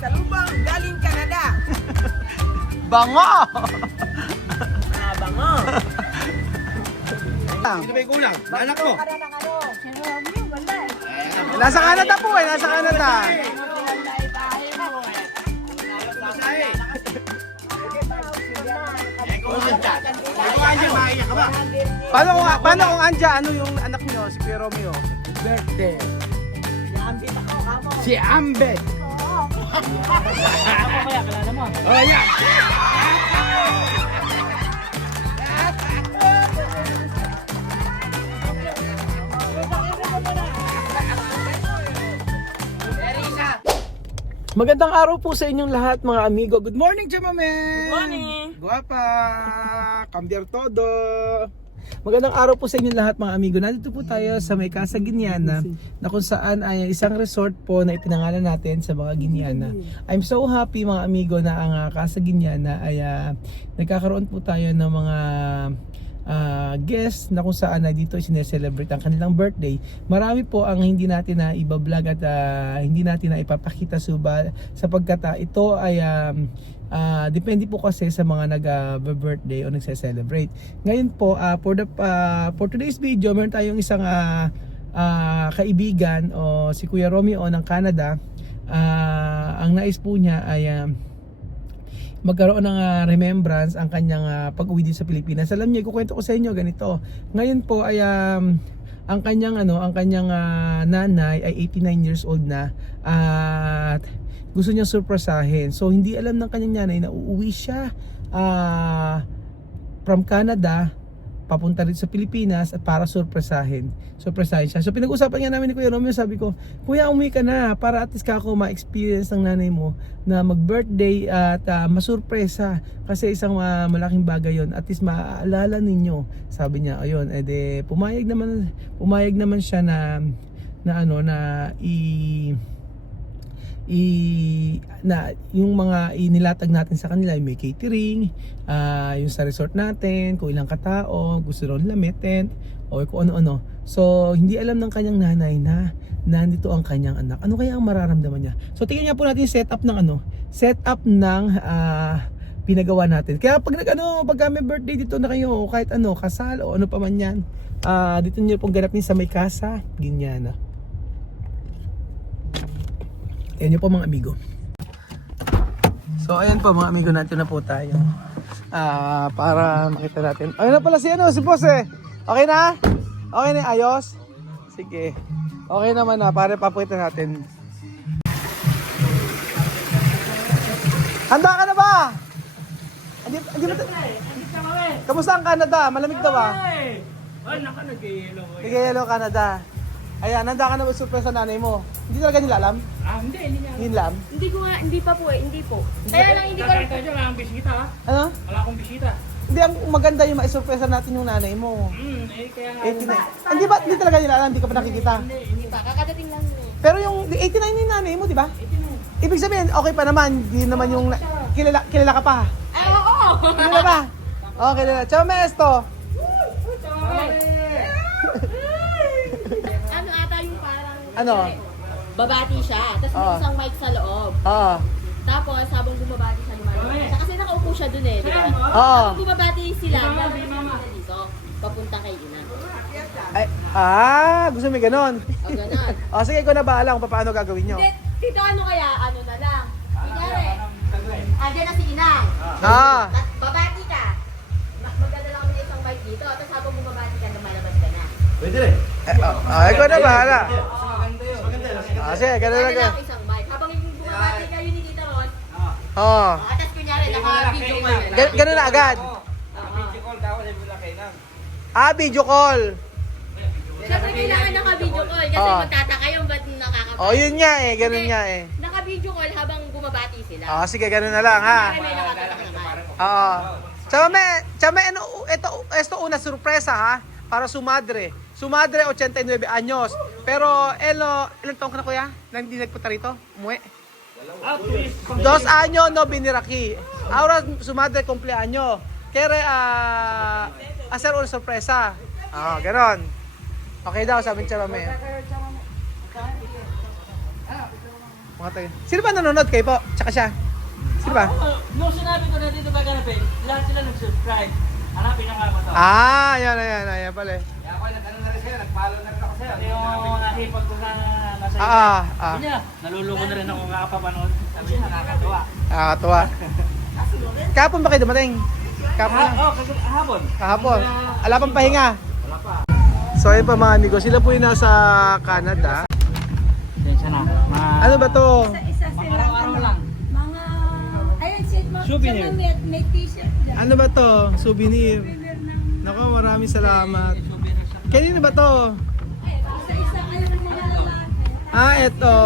pasalubong galing Canada. Bango! Bango. Sino ba yung kulang? Anak ko. Nasa Canada po eh, nasa Canada. Paano kung Anja, ano yung anak niyo, si Kuya Romeo? Birthday. Si Ambet. Ako kaya, kalala mo. Oh, yeah. Magandang araw po sa inyong lahat mga amigo. Good morning, Chamame! Good morning! Guwapa! Cambiar todo! Magandang araw po sa inyong lahat mga amigo. Nandito po tayo sa may Casa Guiniana na kung saan ay isang resort po na ipinangalan natin sa mga Guiniana. I'm so happy mga amigo na ang Casa Guiniana ay nagkakaroon po tayo ng mga guests na kung saan na dito sineselebrate ang kanilang birthday. Marami po ang hindi natin na ibablog at hindi natin na ipapakita sapagkat ito ay depende po kasi sa mga nag-birthday o nagse-celebrate. Ngayon po for today's video, meron tayong isang kaibigan o si Kuya Romeo ng Canada. Ang nais po niya ay magkaroon ng remembrance ang kanyang pag-uwi dito sa Pilipinas. Alam niyo, ikukwento ko sa inyo ganito. Ngayon po ay ang kanyang nanay ay 89 years old na at gusto niyang surpresahin. So hindi alam ng kanyang nanay na uuwi siya from Canada papunta rin sa Pilipinas at para surpresahin siya. So pinag-usapan nga namin ni Kuya Romeo, sabi ko, Kuya, umuwi ka na para at least kako ma-experience ng nanay mo na mag-birthday at masurpresa kasi isang malaking bagay yon, at least maaalala ninyo. Sabi niya, ayun, pumayag naman siya na yung mga inilatag natin sa kanila, may catering, yung sa resort natin, kung ilang katao, gusto ron lamit, tent, o kung ano-ano. So, hindi alam ng kanyang nanay na nandito ang kanyang anak. Ano kaya ang mararamdaman niya? So, tingnan niya po natin yung setup ng pinagawa natin. Kaya pag may birthday dito na kayo, o kahit kasal o ano pa man yan, dito niyo pong ganapin sa may Casa Guiniana. Ayan nyo po mga amigo. So ayan po mga amigo, natin na po tayo para makita natin. Ayun na pala si boss eh. Okay na? Okay na, ayos? Sige. Okay naman na, para papakita natin. Handa ka na ba? Kamusta ang Canada? Malamig daw ba? Ay, nag-yellow. Nag-yellow Canada. Ayan, handa ka na ba surpresa nanay mo? Hindi talaga nila alam? Hindi niya. Hindi alam? Hindi pa po eh, hindi po. Kaya lang hindi ko Ito, wala akong bisita ha? Ano? Wala akong bisita. Hindi, ang maganda yung maisurpresa natin yung nanay mo. Kaya nga. 89. Hindi talaga nila alam, hindi ka pa nakikita. Hindi pa, kakadating lang yun eh. Pero yung 89 yung nanay mo, di ba? Ibig sabihin, okay pa naman, di naman yung kilala ka pa. Ay, oo! Kilala ba? Oo, kilala. Ciao, maestro. Ano ata yung parang... Ano? Babati siya, tapos may isang mic sa loob. Oo. Tapos habang bumabati siya lumalabas siya, kasi nakaupo siya dun eh, di ba? Oo. Habang bumabati sila, lalabas siya dito, papunta kay ina. Gusto mo ganon? O gano'n. Sige, ikaw na bahala kung paano gagawin nyo. Hindi, dito ano kaya, ano na lang. Kunyari, andyan na si inang. Babati ka. Magdadala kami ng isang mic dito, tapos habang bumabati ka, lumalabas ka na. Pwede rin. Ikaw na bahala. Sige, ganon lang kayo. Magdadala ako isang mic. Habang yung bumabati kayo ni Tita Ron, Oo. tapos kunyari, naka-video call na. Ganon na agad. Video call. Siyempre kailangan naka-video call kasi magtataka yung ba't nakakapag. Yun nga eh, ganon nga eh. Naka-video call habang bumabati sila. Sige, ganon na lang ha. May nakatatak naman. Chame, ito una sorpresa ha, para su madre. Su madre 89 anyos. Pero ilang taon ka na kuya? Nang hindi nagpunta rito? Umuwi? 2 años no venir aquí. Ahora su madre cumpleaños. Quiere hacer una sorpresa. Ganon. Okay daw, sabi ni Chame. Mga taga. Sino ba nanonood kayo po? Tsaka siya. Sino ba? Nung sinabi ko na dito gaganapin, lahat sila nag-subscribe. Hanapin nyo nga ba to? Ayan pala eh. Kaya ako nag-ano na rin sa'yo, nag-follow na rin ako sa'yo. Yung nahipag ko sa nasa Ah. niya, naluluko na rin ako kakapapanood. Sabi niya, nakakatuwa. Nakakatuwa. Kahapon ba kayo dumating? Kahapon lang. Kahapon. Kahapon. Ala pang pahinga. Wala pa. So ayun pa mga amigo, sila po yung nasa Canada. Sensya na. Ano ba to? Isa Mga araw-araw lang. Mga, ayun, sit mo. Souvenir. Tsaka may t-shirt dyan. Ano ba to? Souvenir. Souvenir ng, Nako, maraming salamat. Kanino ba to? isa-isa kayo ng mga lalaki. Eto.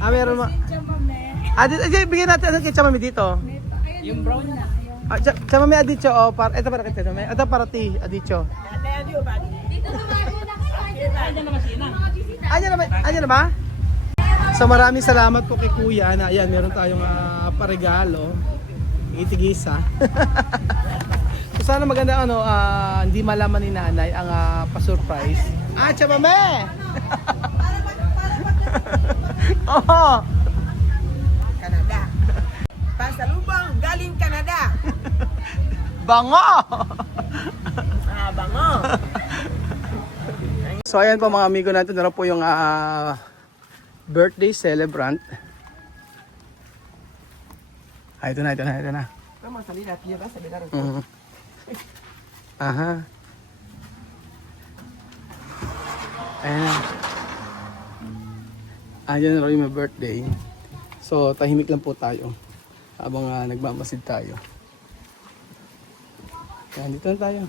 Meron ma... Chamame. Bigyan natin ano kay Chamami dito. Ayun, yung brown na. Chamami Adicho, ito para kay Chamami. Ito para ti Adicho. Dito tumago na kayo. Nandiyan naman si Inang. Anya na ba? So maraming salamat po kay Kuya na ayan, meron tayong paregalo. Itigisa. So sana maganda hindi malaman ni nanay ang pa-surprise. Chamame! Oo. Canada. Pasalubong galing Canada. Bango! Bango. So ayan po mga amigo natin, na po yung birthday celebrant. Ito na. Vamos a salir aquí, vas a mirar. Aha. Ayan na rin yung birthday. So tahimik lang po tayo habang nagmamasid tayo. Ayan, dito na tayo.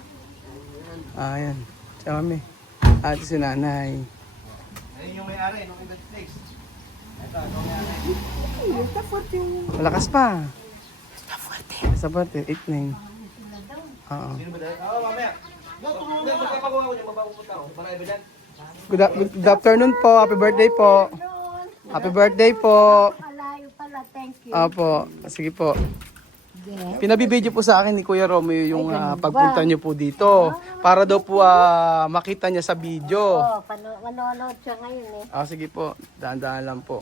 Ayan. Tsaka kami. Ate si nanay. Ayun yung may-ari, nung event snakes. Ito, yung may-ari. Malakas pa. Sa parte. 8-9. Oo. Sino ba dahil? Mamaya. Magpapagawa ko niya, mapapupunta ako. Para evident. Good afternoon po. Happy birthday po. Happy birthday po. Malayo pala, thank you. Opo. Sige po. Pinabibideo po sa akin ni Kuya Romeo yung pagpunta niyo po dito. Para daw po makita niya sa video. Manonood siya ngayon eh. Sige po. Daan-daan lang po.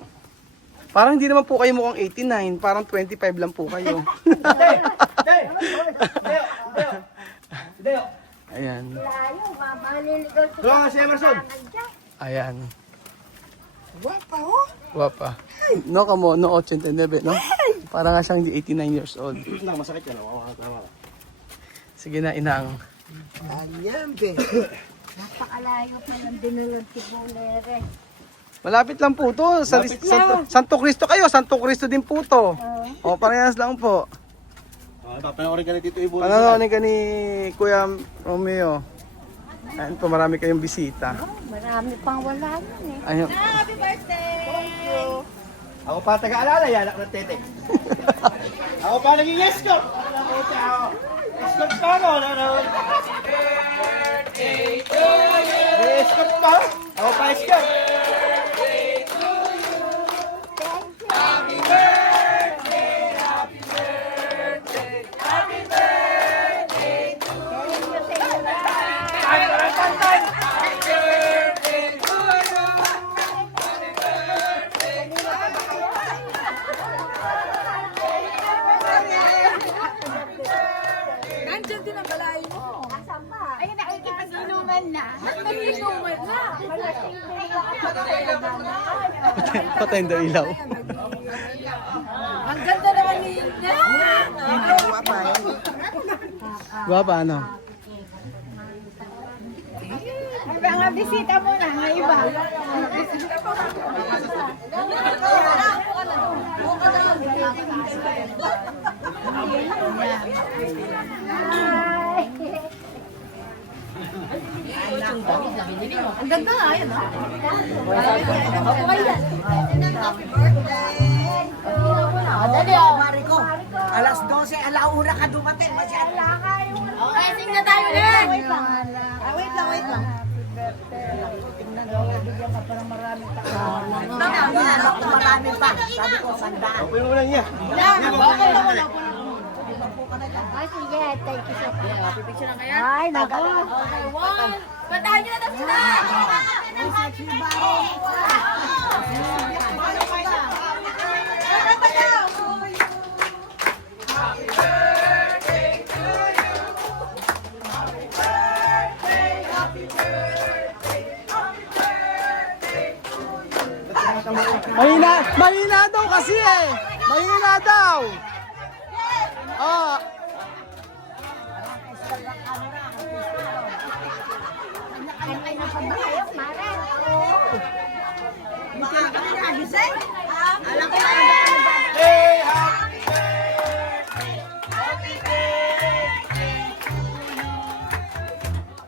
Parang hindi naman po kayo mukhang 89. Parang 25 lang po kayo. Ayan. Layo, maliligaw siya. Doon nga si Emerson. Ayan. Guapa, oh. Guwapa. No, kamo, no 89, no? Parang nga siyang 89 years old. Masakit yan. Tama. Sige na, inang. Ayan, be. Napakalayo pa ng dinalag si Bolere. Malapit lang po to. Santo Cristo kayo. Santo Cristo din po to. O, parehas lang po. Papanoorin ka na Tito Ibo. Pananonin ka ni Kuya Romeo. Ayan po, marami kayong bisita. Marami pang wala nun eh. Ayun. Happy birthday! Ako pa taga-alala, yan ako ng tete. Ako pa naging escort. Escort pa ako. May escort pa. Ako pa escort. Nandiyan din ang balay mo. Asan ba? Ay, nakikipag-inuman na. Nag-inuman na. Patayin daw ilaw. Ang ganda naman ni Ina. Guapa, Guwapa, ano? Mga bisita mo na, nga iba. Ang ganda nga, yan ha? Dali oh, Mariko. Alas 12, alauna ka dumating. Masyadong. Okay, sing na tayo na. Wait lang. Marami pa. Sabi ko, sandaan. Open mo lang niya. Ay, sige, thank you so much. Ay, naku. Patahan niyo na daw sila! Mahina daw kasi eh. Mahina daw. Oh. Ay, napabayok, Mara. Baka kami nagising. Alam ko na. Hey, happy birthday!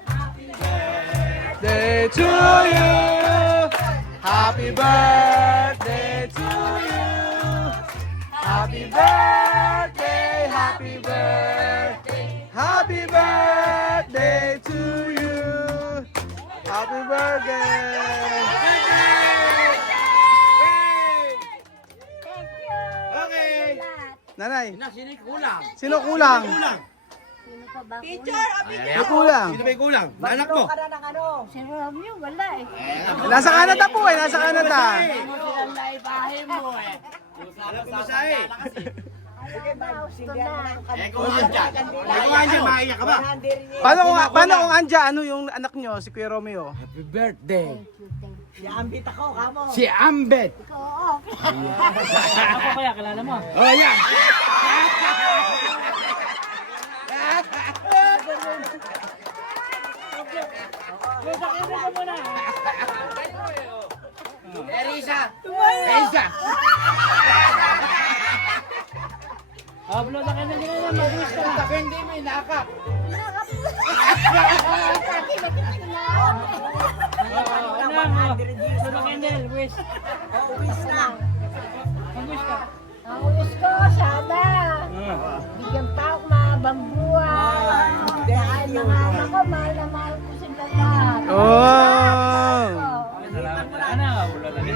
Happy birthday! Day to you. Happy birthday to you. Happy birthday, happy birthday. Happy birthday to you. Happy birthday. Okay! Nanay, Sino kulang? sino kulang? Kulang! Sino pa ba? Teacher, Sino kulang? Sino ba yung kulang? Anak mo? ka na ng ano. Si Romeo, wala eh. Nasa Canada po eh, nasa Canada. Alam ko masahe. Gusto na. Kung andyan. Kung andyan, maiyak ka ba? Paano kung andya, ano yung anak nyo, si Kuya Romeo? Happy birthday! Si Ambit ako, kamo. Si Ambet! Oo. Ako kaya, kilala mo? Oh, yan! Erisa! Erisa! Upload na kayo na din na mag-wish ka na. Hindi mo inakap! Sino Kendall, wish. Uwis na. Mag-wish ka. Ang wish ko, sana. Bigyan pa ako mahabang buhay. Dahil mga anak ko, mahal na mahal ko sila lahat. Oh! Salamat na. Ano? Upload na din.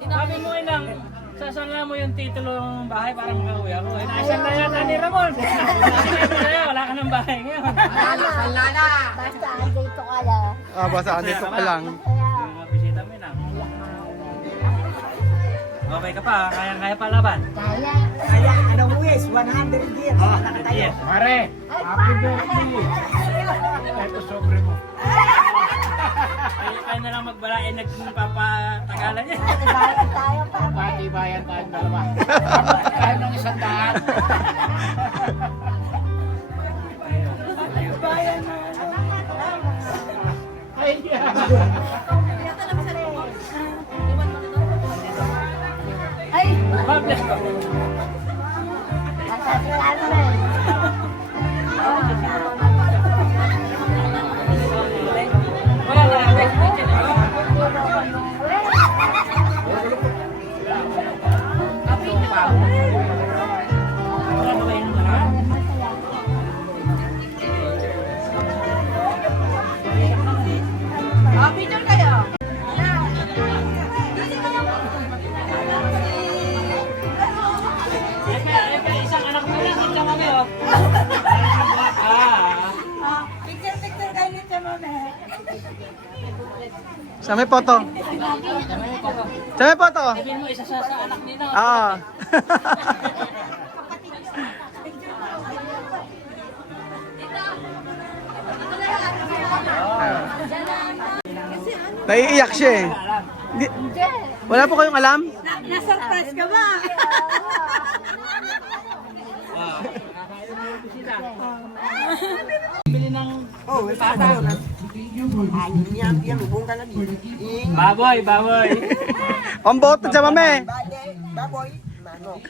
Sabi mo ilang, sasanga mo yung titulo ng bahay para makauwi ako. Inaasan na yata ni Ramon. Wala ka ng bahay ngayon. Basta andito ka lang. Basta andito ka lang. Kaya, Yung mga bisita mo na. Okay ka pa, kaya pa laban. kaya. Kaya, anong wish? 100 years. Yes. Pare! Happy birthday! Ito sobre mo. Kayo na lang magbalain nagpapatagalan niya. Bayan tayo pa. Pati bayan tayong dalawa. Tayo ng 100. Ay! God bless ko. Masasalamat na eh. Wala na, next weekend. Wala na kayo naman, ha? Picture kayo! Isang anak mo lang, isang kami, oh. Picture kayo nito, mami. Sa may photo. Sa may photo. Sabihin mo, isa sa anak nila. Ah. Naiiyak siya eh. Di- wala po kayong alam? Na-surprise ka ba? Bili ng Yan, lubong ka lang. baboy, baboy. Pamboto sa mame. Baboy. Manok.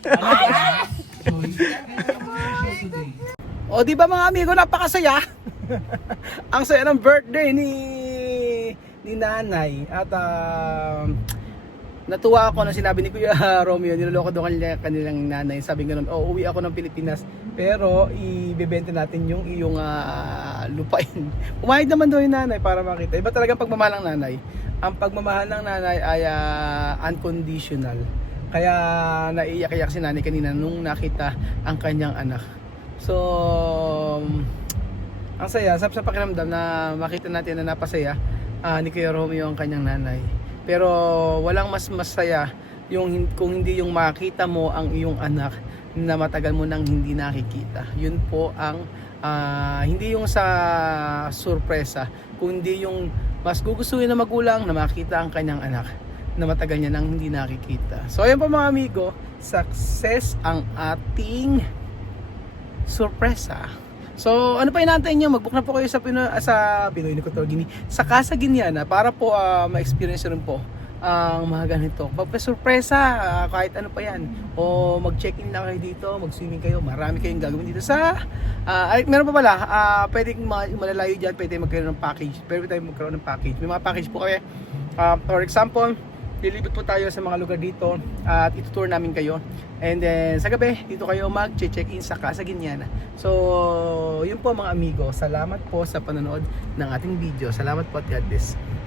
O di ba mga amigo, napakasaya. Ang saya ng birthday ni nanay. At natuwa ako na sinabi ni Kuya Romeo, niloloko daw kanilang nanay. Sabi ganoon, oh, uwi ako ng Pilipinas, pero ibebenta natin yung iyong lupain. Umayag naman daw yung nanay para makita. Iba talagang pagmamahal ng nanay. Ang pagmamahal ng nanay ay unconditional. Kaya naiiyak-iyak si nanay kanina nung nakita ang kanyang anak. So, ang saya, sa pakiramdam na makita natin na napasaya ni Kuya Romeo ang kanyang nanay. Pero walang mas masaya kung hindi yung makita mo ang iyong anak na matagal mo nang hindi nakikita. Yun po ang hindi yung sa sorpresa, kundi yung mas gugustuhin na magulang na makita ang kanyang anak na matagal niya nang hindi nakikita. So ayan po mga amigo, success ang ating sorpresa. So ano pa inaantay niyo? Mag-book na po kayo sa Pinoy Nicotol Gini sa Casa Guiniana para po ma-experience rin po ang mga ganito. Sorpresa, kahit ano pa yan. O mag-check-in lang kayo dito, mag-swimming kayo, marami kayong gagawin dito sa meron pa pala, pwedeng malalayo dyan, pwede magkaroon ng package. Pwede tayo magkaroon ng package. May mga package po kami. For example, lilibot po tayo sa mga lugar dito at itutour namin kayo. And then sa gabi, dito kayo mag-check-in sa Casa Guiniana. So, yun po mga amigo. Salamat po sa panonood ng ating video. Salamat po at God bless.